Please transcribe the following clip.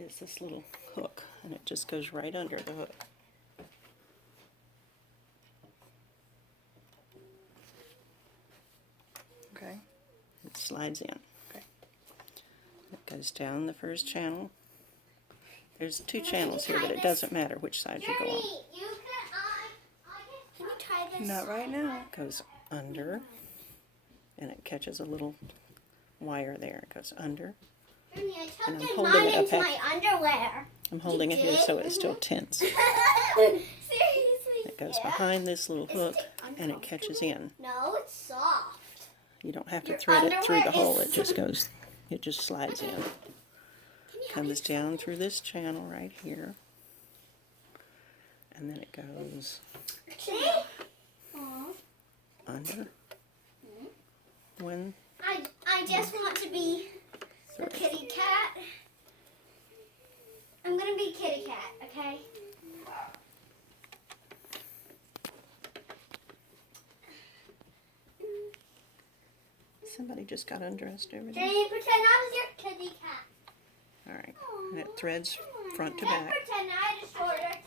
is this little hook, and it just goes right under the hook. Okay, it slides in. Okay, it goes down the first channel. There's two channels here, but it doesn't matter which side you go on. Can you try this? Not right now. It goes under, and it catches a little wire there. It goes under. Journey, I And I'm tucked in holding mine it up into at- my underwear. I'm holding it here so it's still tense. Seriously? It goes Yeah. behind this little hook, Isn't it and it catches in. No, it's soft. You don't have to Your thread it through the underwear hole. is- It just goes. It just slides in. Can you help Comes me? down through this channel right here, and then it goes See? Aw. under. When I just want to be the kitty cat. I'm gonna be kitty cat, okay? somebody just got undressed over there. Jenny, pretend I was your kitty cat. All right, and it threads front to Then back. pretend I had a shorter